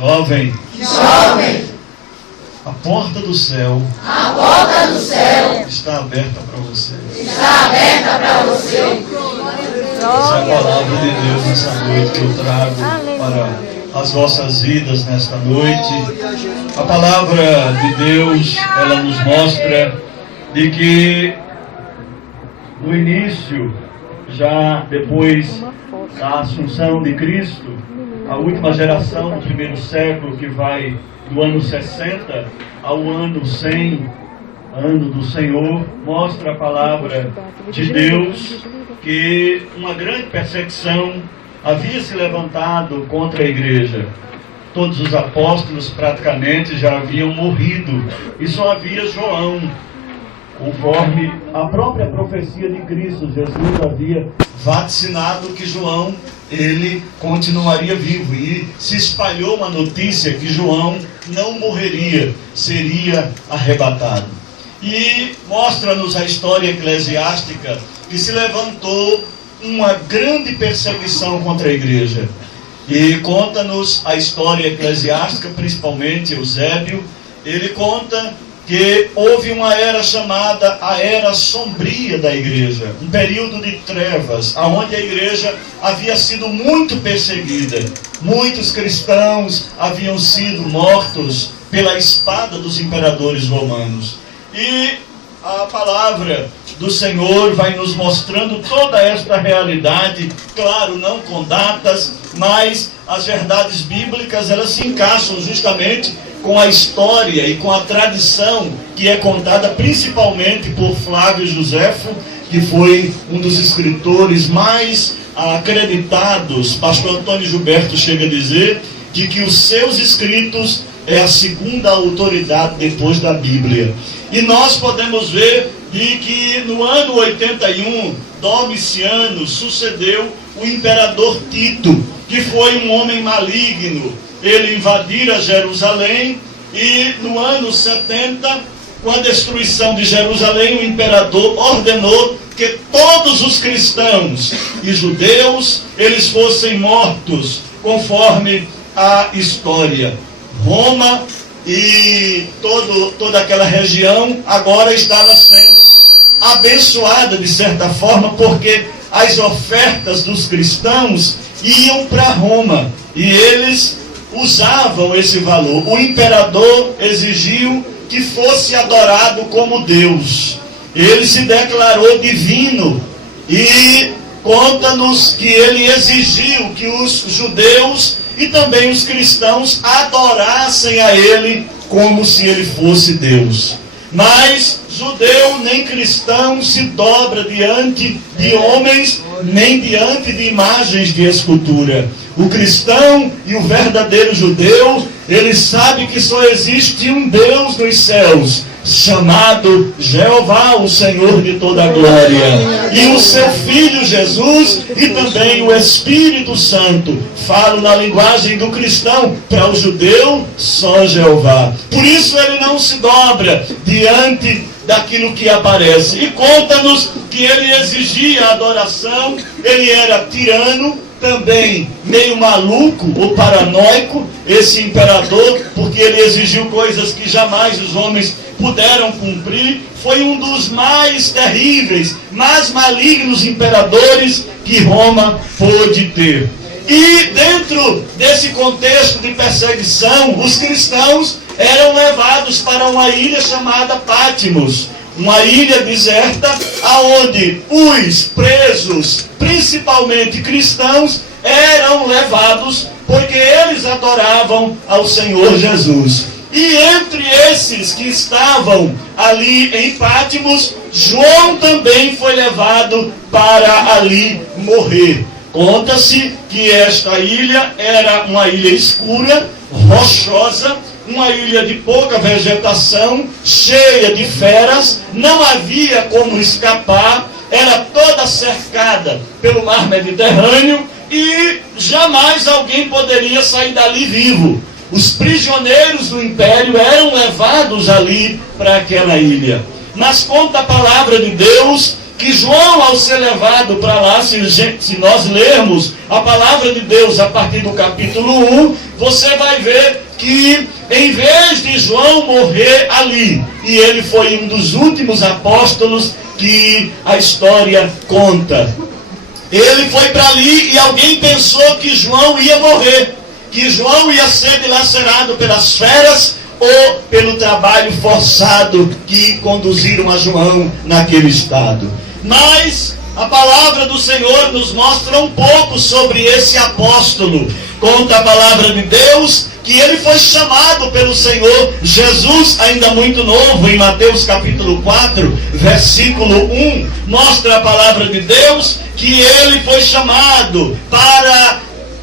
Jovem, a porta do céu está aberta para você. Essa é a palavra de Deus nessa noite que eu trago para as vossas vidas nesta noite. A palavra de Deus, ela nos mostra de que no início, já depois da assunção de Cristo, a última geração do primeiro século, que vai do ano 60 ao ano 100, ano do Senhor, mostra a palavra de Deus que uma grande perseguição havia se levantado contra a igreja. Todos os apóstolos praticamente já haviam morrido e só havia João, conforme a própria profecia de Cristo. Jesus havia vaticinado que João, ele continuaria vivo, e se espalhou uma notícia que João não morreria, seria arrebatado. E mostra-nos a história eclesiástica que se levantou uma grande perseguição contra a igreja. E conta-nos a história eclesiástica, principalmente Eusébio. Ele conta que houve uma era chamada a Era Sombria da igreja, um período de trevas, onde a igreja havia sido muito perseguida. Muitos cristãos haviam sido mortos pela espada dos imperadores romanos. E a palavra do Senhor vai nos mostrando toda esta realidade, claro, não com datas, mas as verdades bíblicas, elas se encaixam justamente com a história e com a tradição que é contada principalmente por Flávio Joséfo, que foi um dos escritores mais acreditados. Pastor Antônio Gilberto chega a dizer de que os seus escritos é a segunda autoridade depois da Bíblia. E nós podemos ver de que no ano 81, Domiciano sucedeu o imperador Tito, que foi um homem maligno. Ele invadira Jerusalém e no ano 70, com a destruição de Jerusalém, o imperador ordenou que todos os cristãos e judeus, eles fossem mortos, conforme a história. Roma e toda aquela região agora estava sendo abençoada de certa forma, porque as ofertas dos cristãos iam para Roma e eles usavam esse valor. O imperador exigiu que fosse adorado como Deus. Ele se declarou divino e conta-nos que ele exigiu que os judeus e também os cristãos adorassem a ele como se ele fosse Deus. Mas judeu nem cristão se dobra diante de homens, nem diante de imagens de escultura. O cristão e o verdadeiro judeu, ele sabe que só existe um Deus nos céus, chamado Jeová, o Senhor de toda a glória, e o seu Filho Jesus e também o Espírito Santo. Falo na linguagem do cristão, para o judeu só Jeová. Por isso ele não se dobra diante daquilo que aparece. E conta-nos que ele exigia adoração, ele era tirano, também meio maluco ou paranoico, esse imperador, porque ele exigiu coisas que jamais os homens puderam cumprir. Foi um dos mais terríveis, mais malignos imperadores que Roma pôde ter. E dentro desse contexto de perseguição, os cristãos eram levados para uma ilha chamada Patmos, uma ilha deserta, aonde os presos, principalmente cristãos, eram levados porque eles adoravam ao Senhor Jesus. E entre esses que estavam ali em Patmos, João também foi levado para ali morrer. Conta-se que esta ilha era uma ilha escura, rochosa, uma ilha de pouca vegetação, cheia de feras, não havia como escapar, era toda cercada pelo mar Mediterrâneo e jamais alguém poderia sair dali vivo. Os prisioneiros do império eram levados ali para aquela ilha. Mas conta a palavra de Deus que João, ao ser levado para lá, se nós lermos a palavra de Deus a partir do capítulo 1, você vai ver que em vez de João morrer ali, e ele foi um dos últimos apóstolos que a história conta, ele foi para ali e alguém pensou que João ia morrer, que João ia ser dilacerado pelas feras ou pelo trabalho forçado que conduziram a João naquele estado. Mas a palavra do Senhor nos mostra um pouco sobre esse apóstolo. Conta a palavra de Deus que ele foi chamado pelo Senhor Jesus, ainda muito novo, em Mateus capítulo 4, versículo 1, mostra a palavra de Deus que ele foi chamado para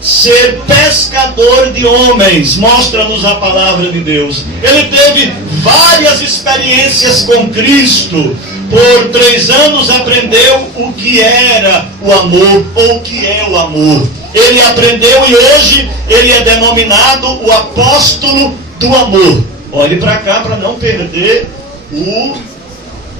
ser pescador de homens. Mostra-nos a palavra de Deus. Ele teve várias experiências com Cristo. Por 3 anos aprendeu o que era o amor, ou o que é o amor. Ele aprendeu e hoje ele é denominado o apóstolo do amor. Olhe para cá para não perder o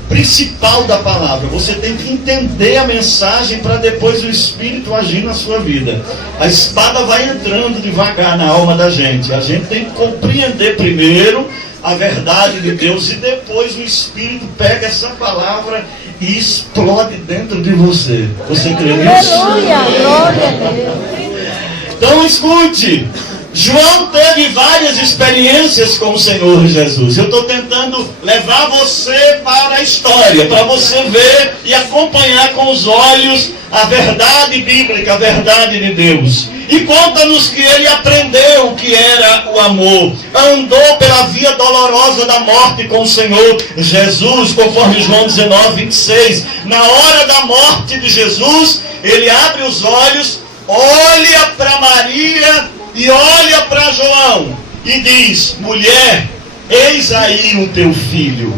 principal da palavra. Você tem que entender a mensagem para depois o Espírito agir na sua vida. A espada vai entrando devagar na alma da gente. A gente tem que compreender primeiro a verdade de Deus e depois o Espírito pega essa palavra e explode dentro de você. Você crê nisso? Aleluia, glória a Deus. Então escute. João teve várias experiências com o Senhor Jesus. Eu estou tentando levar você para a história, para você ver e acompanhar com os olhos a verdade bíblica, a verdade de Deus. E conta-nos que ele aprendeu o que era o amor. Andou pela via dolorosa da morte com o Senhor Jesus, conforme João 19, 26. Na hora da morte de Jesus, ele abre os olhos, olha para Maria e olha para João e diz: mulher, eis aí o teu filho.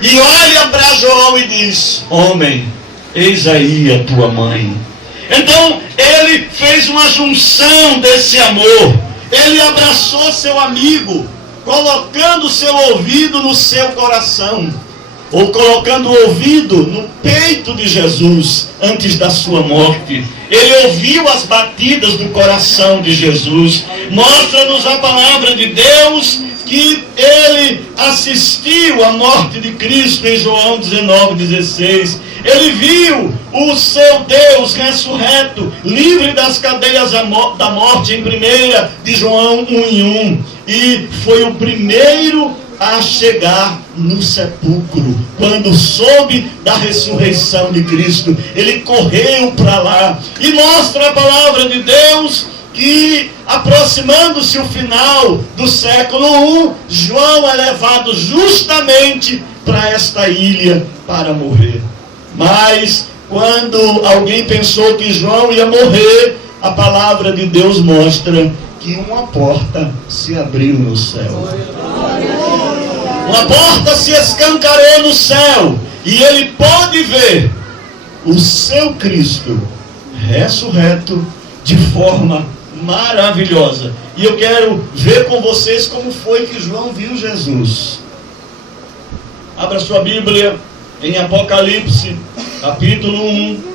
E olha para João e diz: homem, eis aí a tua mãe. Então ele fez uma junção desse amor. Ele abraçou seu amigo, colocando seu ouvido no seu coração, ou colocando o ouvido no peito de Jesus antes da sua morte. Ele ouviu as batidas do coração de Jesus. Mostra-nos a palavra de Deus que ele assistiu à morte de Cristo em João 19, 16. Ele viu o seu Deus ressurreto, livre das cadeias da morte, em 1 de João 1:1. E foi o primeiro a chegar no sepulcro. Quando soube da ressurreição de Cristo, ele correu para lá. E mostra a palavra de Deus que, aproximando-se o final do século I, João é levado justamente para esta ilha para morrer. Mas quando alguém pensou que João ia morrer, a palavra de Deus mostra que uma porta se abriu no céu. Uma porta se escancarou no céu e ele pode ver o seu Cristo ressurreto de forma maravilhosa. E eu quero ver com vocês como foi que João viu Jesus. Abra sua Bíblia em Apocalipse, capítulo 1.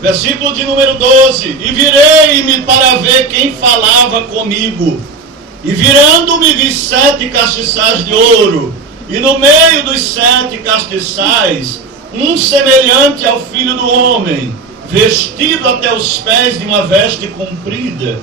Versículo de número 12. E virei-me para ver quem falava comigo. E virando-me vi 7 castiçais de ouro. E no meio dos 7 castiçais, um semelhante ao Filho do Homem, vestido até os pés de uma veste comprida,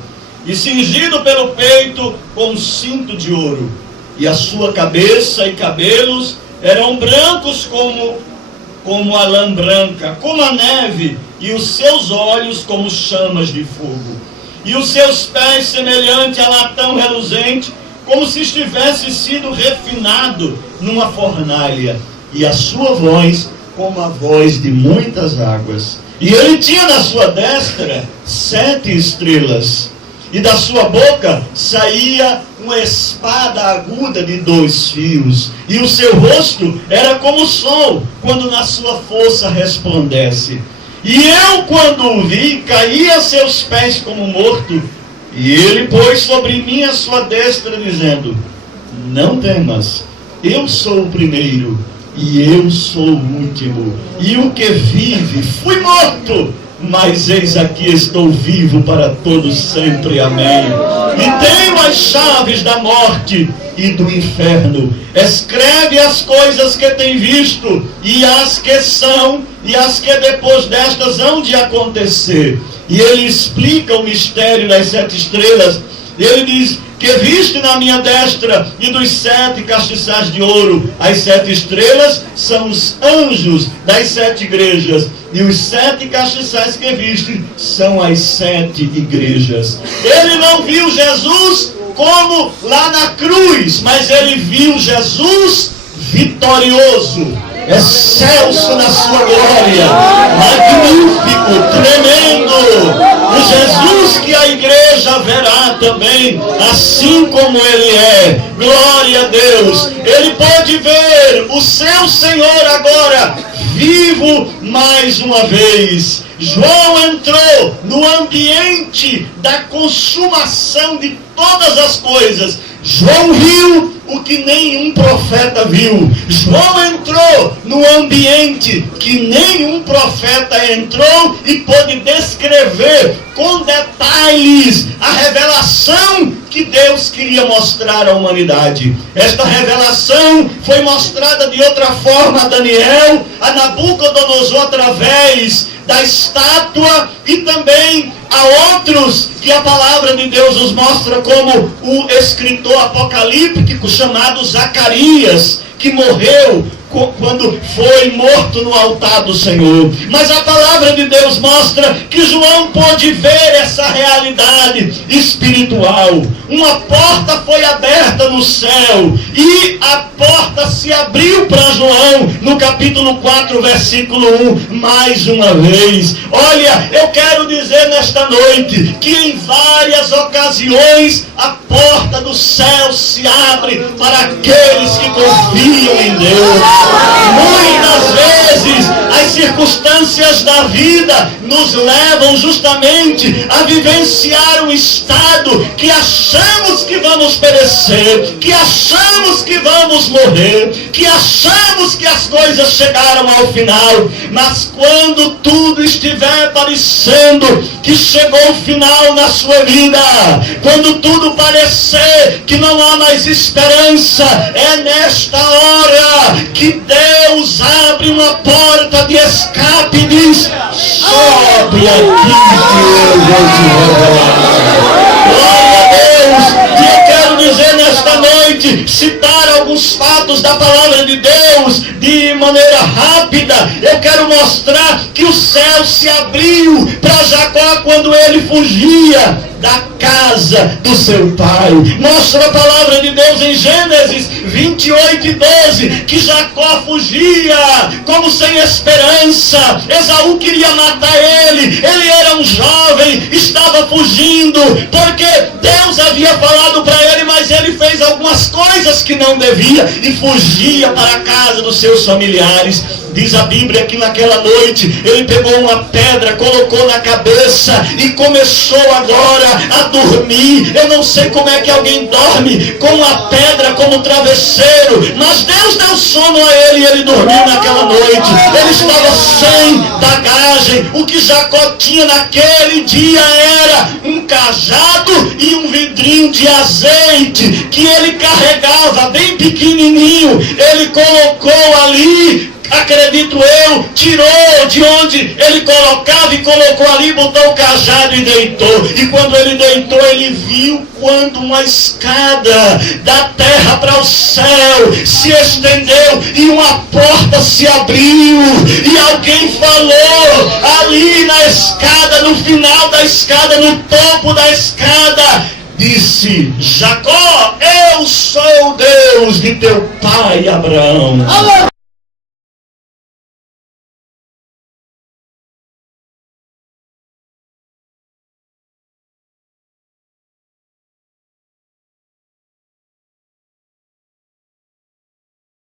e cingido pelo peito com um cinto de ouro. E a sua cabeça e cabelos eram brancos como a lã branca, como a neve, e os seus olhos como chamas de fogo, e os seus pés semelhante a latão reluzente, como se estivesse sido refinado numa fornalha, e a sua voz como a voz de muitas águas. E ele tinha na sua destra 7 estrelas, e da sua boca saía uma espada aguda de 2 fios, e o seu rosto era como o sol, quando na sua força resplandece. E eu, quando o vi, caí a seus pés como morto. E ele pôs sobre mim a sua destra, dizendo: não temas, eu sou o primeiro e eu sou o último. E o que vive, fui morto, mas eis aqui estou vivo para todo sempre. Amém. E tenho as chaves da morte e do inferno. Escreve as coisas que tem visto, e as que são, e as que depois destas hão de acontecer. E ele explica o mistério das 7 estrelas. Ele diz que viste na minha destra e dos 7 castiçais de ouro. As 7 estrelas são os anjos das 7 igrejas. E os 7 castiçais que viste são as 7 igrejas. Ele não viu Jesus como lá na cruz, mas ele viu Jesus vitorioso, excelso na sua glória, magnífico, tremendo. O Jesus que a igreja verá também, assim como ele é. Glória a Deus. Ele pode ver o seu Senhor agora vivo mais uma vez. João entrou no ambiente da consumação de todas as coisas. João viu o que nenhum profeta viu. João entrou no ambiente que nenhum profeta entrou e pôde descrever com detalhes a revelação que Deus queria mostrar à humanidade. Esta revelação foi mostrada de outra forma a Daniel, a Nabucodonosor, através da estátua, e também a outros que a palavra de Deus nos mostra, como o escritor apocalíptico chamado Zacarias, que morreu quando foi morto no altar do Senhor. Mas a palavra de Deus mostra que João pôde ver essa realidade espiritual. Uma porta foi aberta no céu, e a porta se abriu para João no capítulo 4, versículo 1, mais uma vez. Olha, eu quero dizer nesta noite que em várias ocasiões a porta do céu se abre para aqueles que confiam em Deus. Muitas vezes as circunstâncias da vida nos levam justamente a vivenciar um estado que achamos que vamos perecer, que achamos que vamos morrer, que achamos que as coisas chegaram ao final. Mas quando tudo estiver parecendo que chegou o final na sua vida, quando tudo parecer que não há mais esperança, é nesta hora que Deus abre uma porta de escape e diz: sobe aqui que eu vou te revelar. Glória a Deus. E eu quero dizer nesta noite, citar alguns fatos da palavra de Deus de maneira rápida. Eu quero mostrar que o céu se abriu para Jacó quando ele fugia da casa do seu pai. Mostra a palavra de Deus em Gênesis 28 e 12, que Jacó fugia como sem esperança. Esaú queria matar ele era um jovem, estava fugindo, porque Deus havia falado para ele, mas ele fez algumas coisas que não devia, e fugia para a casa dos seus familiares. Diz a Bíblia que naquela noite ele pegou uma pedra, colocou na cabeça e começou agora a dormir. Eu não sei como é que alguém dorme com uma pedra como travesseiro, mas Deus deu sono a ele e ele dormiu naquela noite. Ele estava sem bagagem. O que Jacó tinha naquele dia era um cajado e um vidrinho de azeite que ele carregava bem pequenininho. Ele colocou ali, acredito eu, tirou de onde ele colocava e colocou ali, botou o cajado e deitou. E quando ele deitou, ele viu quando uma escada da terra para o céu se estendeu e uma porta se abriu, e alguém falou ali na escada, no final da escada, no topo da escada, disse: Jacó, eu sou o Deus de teu pai Abraão.